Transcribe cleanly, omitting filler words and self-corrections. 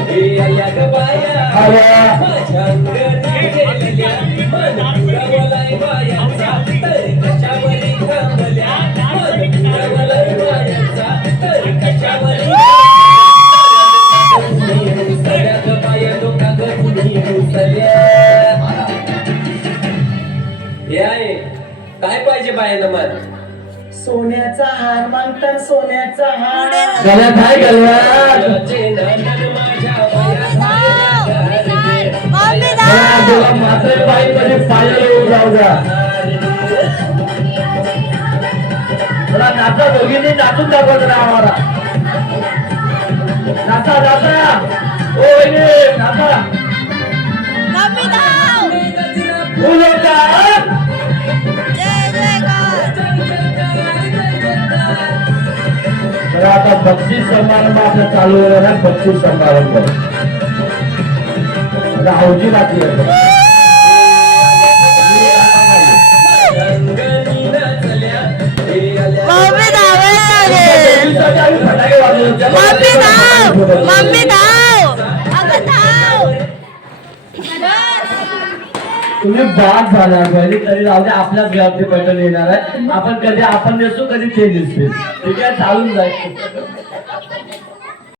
हे आल्या ग बाया माझ्या अंगणी गेलेल्या मन पुरवलाय बायांचा तर कशावरी थांबल्या मन पुरवलाय बायांचा तर कशावरी सगळ्या ग बाया लोका ग कुणी मुसल्या हे आहे काय पाहिजे बायांना मन सोन्याचा हार मागतात सोन्याचा हार गळ्यात आहे गळ्यात तुला मात्र बाई मध्ये पाया येऊन जाऊ द्या तुला नाचा दोघींनी नाचून दाखवत राहा आम्हाला नाचा नाचा ओ नाचा तर आता बक्षीस समारंभ आपला चालू आहे ना बक्षीस समारंभ राहुजी बाकी आहे तुम्ही बाद झाला पहिली तरी जाऊ दे आपल्याच गावची पैठण येणार आहे आपण कधी आपण नेसू कधी ते दिसते ठीक आहे चालून जायचं